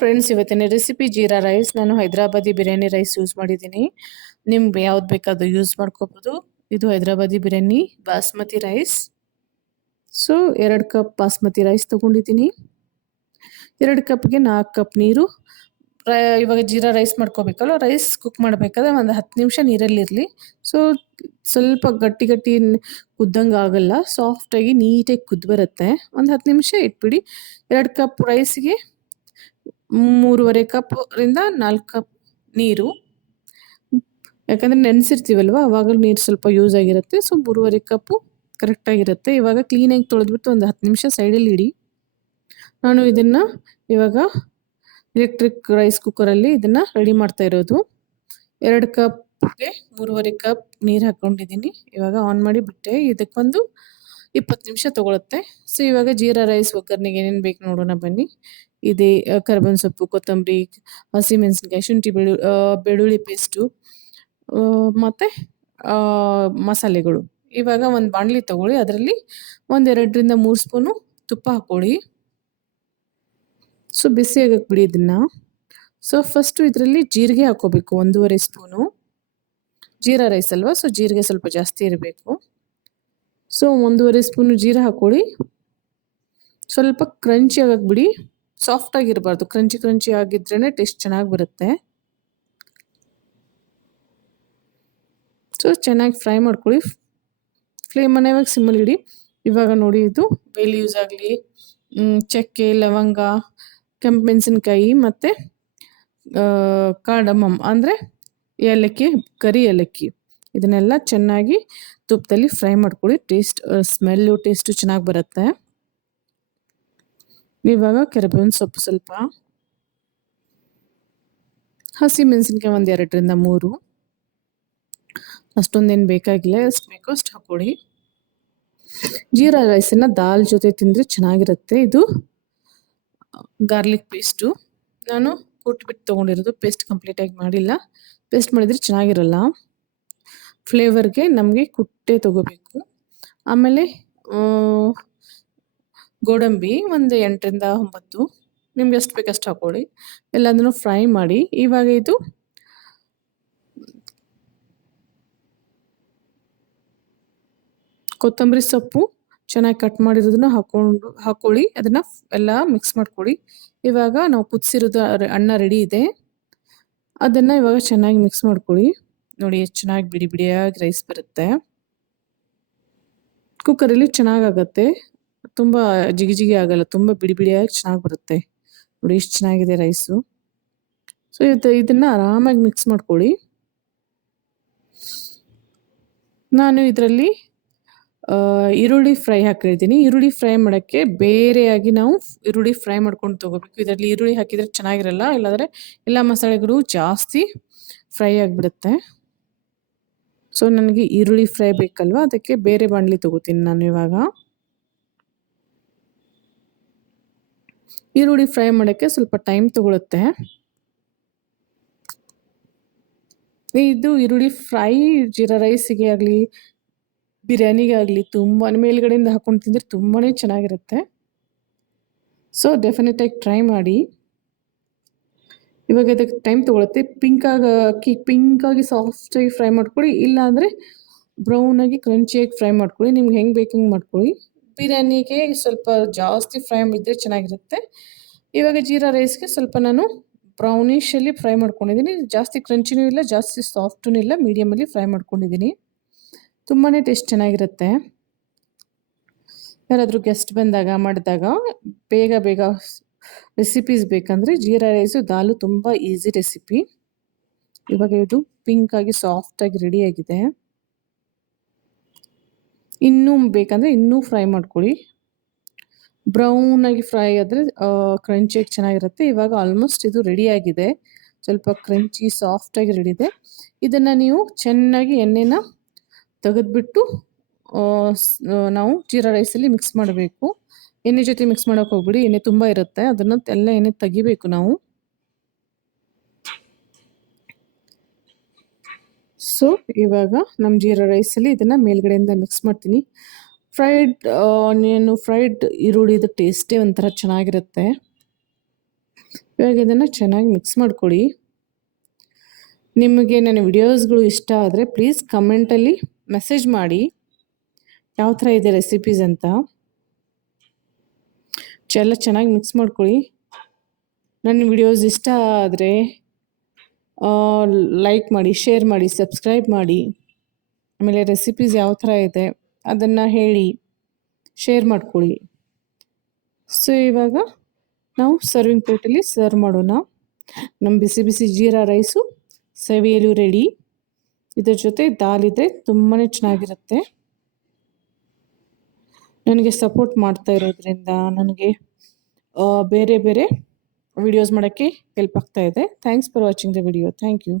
Friends ಇವತ್ತಿನ recipe jeera rice ನಾನು Hyderabadi biryani rice use ಮಾಡಿದ್ದೀನಿ. ನಿಮ್ಗೆ ಯಾವ್ದು ಬೇಕಾದರೂ ಯೂಸ್ ಮಾಡ್ಕೋಬೋದು. ಇದು ಹೈದರಾಬಾದಿ ಬಿರಿಯಾನಿ ಬಾಸ್ಮತಿ ರೈಸ್ ಸೊ ಎರಡು ಕಪ್ ಬಾಸ್ಮತಿ ರೈಸ್ ತೊಗೊಂಡಿದ್ದೀನಿ. ಎರಡು ಕಪ್ಗೆ ನಾಲ್ಕು ಕಪ್ ನೀರು. ಇವಾಗ ಜೀರಾ ರೈಸ್ ಮಾಡ್ಕೋಬೇಕಲ್ಲ ರೈಸ್ ಕುಕ್ ಮಾಡಬೇಕಾದ್ರೆ ಒಂದು ಹತ್ತು ನಿಮಿಷ ನೀರಲ್ಲಿರಲಿ ಸೊ ಸ್ವಲ್ಪ ಗಟ್ಟಿ ಗಟ್ಟಿ ಕುದ್ದಂಗೆ ಆಗಲ್ಲ. ಸಾಫ್ಟಾಗಿ ನೀಟಾಗಿ ಕುದ್ದು ಬರುತ್ತೆ. ಒಂದು ಹತ್ತು ನಿಮಿಷ ಇಟ್ಬಿಡಿ. ಎರಡು ಕಪ್ ರೈಸ್ಗೆ ಮೂರುವರೆ ಕಪ್ರಿಂದ ನಾಲ್ಕು ಕಪ್ ನೀರು. ಯಾಕಂದರೆ ನೆನೆಸಿರ್ತೀವಲ್ವ ಅವಾಗ ನೀರು ಸ್ವಲ್ಪ ಯೂಸ್ ಆಗಿರುತ್ತೆ. ಸೊ ಮೂರುವರೆ ಕಪ್ಪು ಕರೆಕ್ಟಾಗಿರುತ್ತೆ ಇವಾಗ ಕ್ಲೀನಾಗಿ ತೊಳೆದ್ಬಿಟ್ಟು ಒಂದು ಹತ್ತು ನಿಮಿಷ ಸೈಡಲ್ಲಿ ಇಡಿ. ನಾನು ಇದನ್ನು ಇವಾಗ ಎಲೆಕ್ಟ್ರಿಕ್ ರೈಸ್ ಕುಕ್ಕರಲ್ಲಿ ಇದನ್ನು ರೆಡಿ ಮಾಡ್ತಾ ಇರೋದು. ಎರಡು ಕಪ್ಗೆ ಮೂರುವರೆ ಕಪ್ ನೀರು ಹಾಕ್ಕೊಂಡಿದ್ದೀನಿ ಇವಾಗ ಆನ್ ಮಾಡಿ ಬಿಟ್ಟೆ. ಇದಕ್ಕೊಂದು ಇಪ್ಪತ್ತು ನಿಮಿಷ ತೊಗೊಳುತ್ತೆ. ಸೊ ಇವಾಗ ಜೀರಾ ರೈಸ್ ಒಗ್ಗರಣೆಗೆ ಏನೇನು ಬೇಕು ನೋಡೋಣ ಬನ್ನಿ. ಇದೆ ಕರ್ಬೇವಿನ ಸೊಪ್ಪು ಕೊತ್ತಂಬರಿ ಹಸಿಮೆಣಸಿನ್ಕಾಯಿ ಶುಂಠಿ ಬೆಳು ಆ, ಬೆಳ್ಳುಳ್ಳಿ ಪೇಸ್ಟು ಮತ್ತು ಮಸಾಲೆಗಳು. ಇವಾಗ ಒಂದು ಬಾಣಲಿ ತಗೊಳ್ಳಿ. ಅದರಲ್ಲಿ ಒಂದೆರಡರಿಂದ ಮೂರು ಸ್ಪೂನು ತುಪ್ಪ ಹಾಕ್ಕೊಳ್ಳಿ ಸೊ ಬಿಸಿ ಆಗಕ್ಕೆ ಬಿಡಿ ಇದನ್ನು ಸೊ ಫಸ್ಟು ಇದರಲ್ಲಿ ಜೀರಿಗೆ ಹಾಕ್ಕೋಬೇಕು ಒಂದೂವರೆ ಸ್ಪೂನು. ಜೀರಾ ರೈಸ್ ಅಲ್ವಾ? ಸೊ ಜೀರಿಗೆ ಸ್ವಲ್ಪ ಜಾಸ್ತಿ ಇರಬೇಕು. ಸೊ ಒಂದೂವರೆ ಸ್ಪೂನು ಜೀರಾ ಹಾಕ್ಕೊಳ್ಳಿ. ಸ್ವಲ್ಪ ಕ್ರಂಚಿ ಆಗಕ್ಕೆ ಬಿಡಿ. ಸಾಫ್ಟ್ ಆಗಿರಬಾರ್ದು. ಕ್ರಂಚಿ ಕ್ರಂಚಿ ಆಗಿದ್ರೇ ಟೇಸ್ಟ್ ಚೆನ್ನಾಗಿ ಬರುತ್ತೆ. ಸೊ ಚೆನ್ನಾಗಿ ಫ್ರೈ ಮಾಡ್ಕೊಳ್ಳಿ. ಫ್ಲೇಮನ್ನು ಇವಾಗ ಸಿಮ್ಮಲ್ಲಿ ಇಡಿ. ಇವಾಗ ನೋಡಿ ಇದು ಬೇಲಿ ಯೂಸ್ ಆಗಲಿ ಚಕ್ಕೆ, ಲವಂಗ, ಕೆಂಪು ಮೆಣಸಿನ್ಕಾಯಿ ಮತ್ತು ಕಾಡಮಮ್ ಅಂದರೆ ಏಲಕ್ಕಿ, ಕರಿ ಏಲಕ್ಕಿ. ಇದನ್ನೆಲ್ಲ ಚೆನ್ನಾಗಿ ತುಪ್ಪದಲ್ಲಿ ಫ್ರೈ ಮಾಡ್ಕೊಳ್ಳಿ. ಟೇಸ್ಟ್ ಸ್ಮೆಲ್ಲು, ಟೇಸ್ಟು ಚೆನ್ನಾಗಿ ಬರುತ್ತೆ. ಇವಾಗ ಕರಿಬೇವಿನ ಸೊಪ್ಪು ಸ್ವಲ್ಪ. ಹಸಿ ಮೆಣಸಿನ್ಕಾಯಿ ಒಂದು ಎರಡರಿಂದ ಮೂರು. ಅಷ್ಟೊಂದೇನು ಬೇಕಾಗಿಲ್ಲ, ಎಷ್ಟು ಬೇಕೋ ಅಷ್ಟು ಹಾಕ್ಕೊಳ್ಳಿ ಜೀರಾ ರೈಸನ್ನು ದಾಲ್ ಜೊತೆ ತಿಂದರೆ ಚೆನ್ನಾಗಿರುತ್ತೆ. ಇದು, ಗಾರ್ಲಿಕ್ ಪೇಸ್ಟು. ನಾನು ಕೊಟ್ಬಿಟ್ಟು ತೊಗೊಂಡಿರೋದು ಪೇಸ್ಟ್ ಕಂಪ್ಲೀಟಾಗಿ ಮಾಡಿಲ್ಲ. ಪೇಸ್ಟ್ ಮಾಡಿದರೆ ಚೆನ್ನಾಗಿರಲ್ಲ. ಫ್ಲೇವರ್ಗೆ ನಮಗೆ ಕುಟ್ಟೆ ತಗೋಬೇಕು. ಆಮೇಲೆ ಗೋಡಂಬಿ ಒಂದು ಎಂಟರಿಂದ ಒಂಬತ್ತು. ನಿಮ್ಗೆ ಎಷ್ಟು ಬೇಕಷ್ಟು ಹಾಕ್ಕೊಳ್ಳಿ ಎಲ್ಲದನ್ನು ಫ್ರೈ ಮಾಡಿ, ಇವಾಗ ಇದು ಕೊತ್ತಂಬರಿ ಸೊಪ್ಪು ಚೆನ್ನಾಗಿ ಕಟ್ ಮಾಡಿರೋದನ್ನ ಹಾಕೊಂಡು, ಹಾಕೊಳ್ಳಿ. ಅದನ್ನು ಎಲ್ಲ ಮಿಕ್ಸ್ ಮಾಡ್ಕೊಳ್ಳಿ. ಇವಾಗ ನಾವು ಕುದಿಸಿರೋದು ಅನ್ನ ರೆಡಿ ಇದೆ. ಅದನ್ನು ಇವಾಗ ಚೆನ್ನಾಗಿ ಮಿಕ್ಸ್ ಮಾಡ್ಕೊಳ್ಳಿ. ನೋಡಿ, ಎಷ್ಟು ಚೆನ್ನಾಗಿ ಬಿಡಿ ಬಿಡಿಯಾಗಿ ರೈಸ್ ಬರುತ್ತೆ. ಕುಕ್ಕರಲ್ಲಿ ಚೆನ್ನಾಗಾಗತ್ತೆ ತುಂಬ ಜಿಗಿ ಜಿಗಿ ಆಗಲ್ಲ, ತುಂಬ ಬಿಡಿ ಬಿಡಿಯಾಗಿ ಚೆನ್ನಾಗಿ ಬರುತ್ತೆ. ನೋಡಿ, ಎಷ್ಟು ಚೆನ್ನಾಗಿದೆ ರೈಸು ಸೊ ಇದು, ಇದನ್ನು ಆರಾಮಾಗಿ ಮಿಕ್ಸ್ ಮಾಡ್ಕೊಳ್ಳಿ. ನಾನು ಇದರಲ್ಲಿ ಈರುಳ್ಳಿ ಫ್ರೈ ಹಾಕಿರ್ತೀನಿ. ಈರುಳ್ಳಿ ಫ್ರೈ ಮಾಡೋಕ್ಕೆ ಬೇರೆಯಾಗಿ ನಾವು ಈರುಳ್ಳಿ ಫ್ರೈ ಮಾಡ್ಕೊಂಡು ತೊಗೋಬೇಕು. ಇದರಲ್ಲಿ ಈರುಳ್ಳಿ ಹಾಕಿದರೆ ಚೆನ್ನಾಗಿರಲ್ಲ, ಇಲ್ಲಾಂದರೆ ಎಲ್ಲ ಮಸಾಲೆಗಳು ಜಾಸ್ತಿ ಫ್ರೈ ಆಗಿಬಿಡುತ್ತೆ. ಸೊ ನನಗೆ ಈರುಳ್ಳಿ ಫ್ರೈ ಬೇಕಲ್ವ? ಅದಕ್ಕೆ ಬೇರೆ ಬಾಣಲಿ ತಗೋತೀನಿ ನಾನು ಇವಾಗ. ಈರುಳ್ಳಿ ಫ್ರೈ ಮಾಡೋಕ್ಕೆ ಸ್ವಲ್ಪ ಟೈಮ್ ತಗೊಳುತ್ತೆ. ಇದು ಈರುಳ್ಳಿ ಫ್ರೈ ಜೀರಾ ರೈಸಿಗೆ ಆಗಲಿ, ಬಿರಿಯಾನಿಗೆ ಆಗಲಿ ತುಂಬ ಮೇಲ್ಗಡೆಯಿಂದ ಹಾಕೊಂಡು ತಿಂದರೆ ತುಂಬಾ ಚೆನ್ನಾಗಿರುತ್ತೆ. ಸೊ ಡೆಫಿನೆಟಾಗಿ ಟ್ರೈ ಮಾಡಿ. ಇವಾಗ ಅದಕ್ಕೆ ಟೈಮ್ ತೊಗೊಳುತ್ತೆ. ಪಿಂಕಾಗಿ ಅಕ್ಕಿ ಪಿಂಕಾಗಿ ಸಾಫ್ಟಾಗಿ ಫ್ರೈ ಮಾಡ್ಕೊಳ್ಳಿ. ಇಲ್ಲಾಂದರೆ ಬ್ರೌನಾಗಿ ಕ್ರಂಚಿಯಾಗಿ ಫ್ರೈ ಮಾಡ್ಕೊಳ್ಳಿ. ನಿಮ್ಗೆ ಹೆಂಗೆ ಬೇಕು ಮಾಡ್ಕೊಳ್ಳಿ. ಬಿರಿಯಾನಿಗೆ ಸ್ವಲ್ಪ ಜಾಸ್ತಿ ಫ್ರೈ ಇದ್ದರೆ ಚೆನ್ನಾಗಿರುತ್ತೆ. ಇವಾಗ ಜೀರಾ ರೈಸ್ಗೆ ಸ್ವಲ್ಪ ನಾನು ಬ್ರೌನಿಷಲ್ಲಿ ಫ್ರೈ ಮಾಡ್ಕೊಂಡಿದ್ದೀನಿ. ಜಾಸ್ತಿ ಕ್ರಂಚಿನೂ ಇಲ್ಲ, ಜಾಸ್ತಿ ಸಾಫ್ಟೂ ಇಲ್ಲ. ಮೀಡಿಯಮಲ್ಲಿ ಫ್ರೈ ಮಾಡ್ಕೊಂಡಿದ್ದೀನಿ. ತುಂಬಾ ಟೇಸ್ಟ್ ಚೆನ್ನಾಗಿರುತ್ತೆ. ಯಾರಾದರೂ ಗೆಸ್ಟ್ ಬಂದಾಗ, ಮಾಡಿದಾಗ ಬೇಗ ಬೇಗ ರೆಸಿಪೀಸ್ ಬೇಕಂದರೆ ಜೀರಾ ರೈಸು ದಾಲು ತುಂಬ ಈಸಿ ರೆಸಿಪಿ ಇವಾಗ ಇದು ಪಿಂಕ್ ಆಗಿ ಸಾಫ್ಟ್ ಆಗಿ ರೆಡಿ ಆಗಿದೆ. ಇನ್ನೂ ಬೇಕಂದರೆ ಇನ್ನೂ ಫ್ರೈ ಮಾಡ್ಕೊಳ್ಳಿ. ಬ್ರೌನ್ ಆಗಿ ಫ್ರೈ ಆದರೆ ಕ್ರಂಚಿಯಾಗಿ ಚೆನ್ನಾಗಿರುತ್ತೆ. ಇವಾಗ ಆಲ್ಮೋಸ್ಟ್ ಇದು ರೆಡಿಯಾಗಿದೆ ಸ್ವಲ್ಪ ಕ್ರಂಚಿ ಸಾಫ್ಟ್ ಆಗಿ ರೆಡಿ ಇದೆ. ಇದನ್ನು ನೀವು ಚೆನ್ನಾಗಿ ಎಣ್ಣೆನ ತೆಗೆದ್ಬಿಟ್ಟು ನಾವು ಜೀರಾ ರೈಸಲ್ಲಿ ಮಿಕ್ಸ್ ಮಾಡಬೇಕು. ಎಣ್ಣೆ ಜೊತೆ ಮಿಕ್ಸ್ ಮಾಡೋಕೆ ಹೋಗ್ಬಿಡಿ, ಎಣ್ಣೆ ತುಂಬ ಇರುತ್ತೆ, ಅದನ್ನು ಎಲ್ಲ ಎಣ್ಣೆ ತೆಗಿಬೇಕು ನಾವು. ಸೊ ಇವಾಗ ನಮ್ಮ ಜೀರಾ ರೈಸಲ್ಲಿ ಇದನ್ನು ಮೇಲ್ಗಡೆಯಿಂದ ಮಿಕ್ಸ್ ಮಾಡ್ತೀನಿ. ಫ್ರೈಡ್ ಆನಿಯನು ಫ್ರೈಡ್ ಈರುಳ್ಳಿದು ಟೇಸ್ಟೇ ಒಂಥರ ಚೆನ್ನಾಗಿರುತ್ತೆ. ಇವಾಗ ಇದನ್ನು ಚೆನ್ನಾಗಿ ಮಿಕ್ಸ್ ಮಾಡ್ಕೊಳ್ಳಿ. ನಿಮಗೆ ನನ್ನ ವಿಡಿಯೋಸ್ಗಳು ಇಷ್ಟ ಆದರೆ ಪ್ಲೀಸ್ ಕಮೆಂಟಲ್ಲಿ ಮೆಸೇಜ್ ಮಾಡಿ. ಯಾವ ಥರ ಇದೆ ರೆಸಿಪೀಸ್ ಅಂತ. ಎಲ್ಲ ಚೆನ್ನಾಗಿ ಮಿಕ್ಸ್ ಮಾಡ್ಕೊಳ್ಳಿ. ನನ್ನ ವಿಡಿಯೋಸ್ ಇಷ್ಟ ಆದರೆ ಲೈಕ್ ಮಾಡಿ ಶೇರ್ ಮಾಡಿ ಸಬ್ಸ್ಕ್ರೈಬ್ ಮಾಡಿ. ಆಮೇಲೆ ರೆಸಿಪೀಸ್ ಯಾವ ಥರ ಇದೆ ಅದನ್ನು ಹೇಳಿ ಶೇರ್ ಮಾಡ್ಕೊಳ್ಳಿ. ಸೊ ಇವಾಗ ನಾವು ಸರ್ವಿಂಗ್ ಪ್ಲೇಟಲ್ಲಿ ಸರ್ವ್ ಮಾಡೋಣ. ನಮ್ಮ ಬಿಸಿ ಬಿಸಿ ಜೀರಾ ರೈಸು ಸವಿಯಲು ರೆಡಿ ಇದರ ಜೊತೆ ದಾಲ್ ಇದ್ದರೆ ತುಂಬಾ ಚೆನ್ನಾಗಿರುತ್ತೆ. ನನಗೆ ಸಪೋರ್ಟ್ ಮಾಡ್ತಾ ಇರೋದ್ರಿಂದ ನನಗೆ ಬೇರೆ ಬೇರೆ ವಿಡಿಯೋಸ್ ಮಾಡೋಕ್ಕೆ ಹೆಲ್ಪ್ ಆಗ್ತಾ ಇದೆ. Thanks for watching the video thank you